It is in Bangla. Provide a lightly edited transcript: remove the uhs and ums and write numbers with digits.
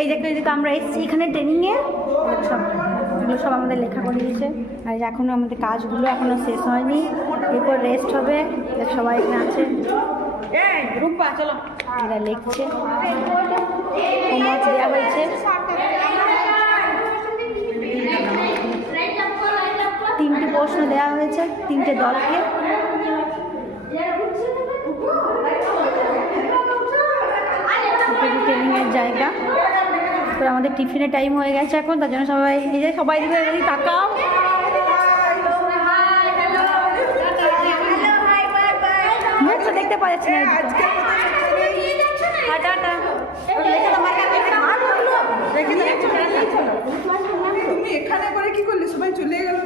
এই দেখো আমরা এসেছি এখানে ট্রেনিংয়ে, সব এগুলো সব আমাদের লেখা করে দিয়েছে। আর এখনও আমাদের কাজগুলো এখনও শেষ হয়নি, এরপর রেস্ট হবে। সবাই এখানে আছে, চলো এরা লিখছে, হোমওয়ার্ক দেওয়া হয়েছে। 3টে প্রশ্ন দেওয়া হয়েছে 3টে দলকে। ট্রেনিংয়ের জায়গা। তো আমাদের টিফিনের টাইম হয়ে গেছে এখন, তার জন্য সবাই এই যে সবাই দিকে তাকাও, মুখ তো দেখতে পাওয়া যাচ্ছে না। তুমি এখানে করে কি করলে? সবাই চলে গেল।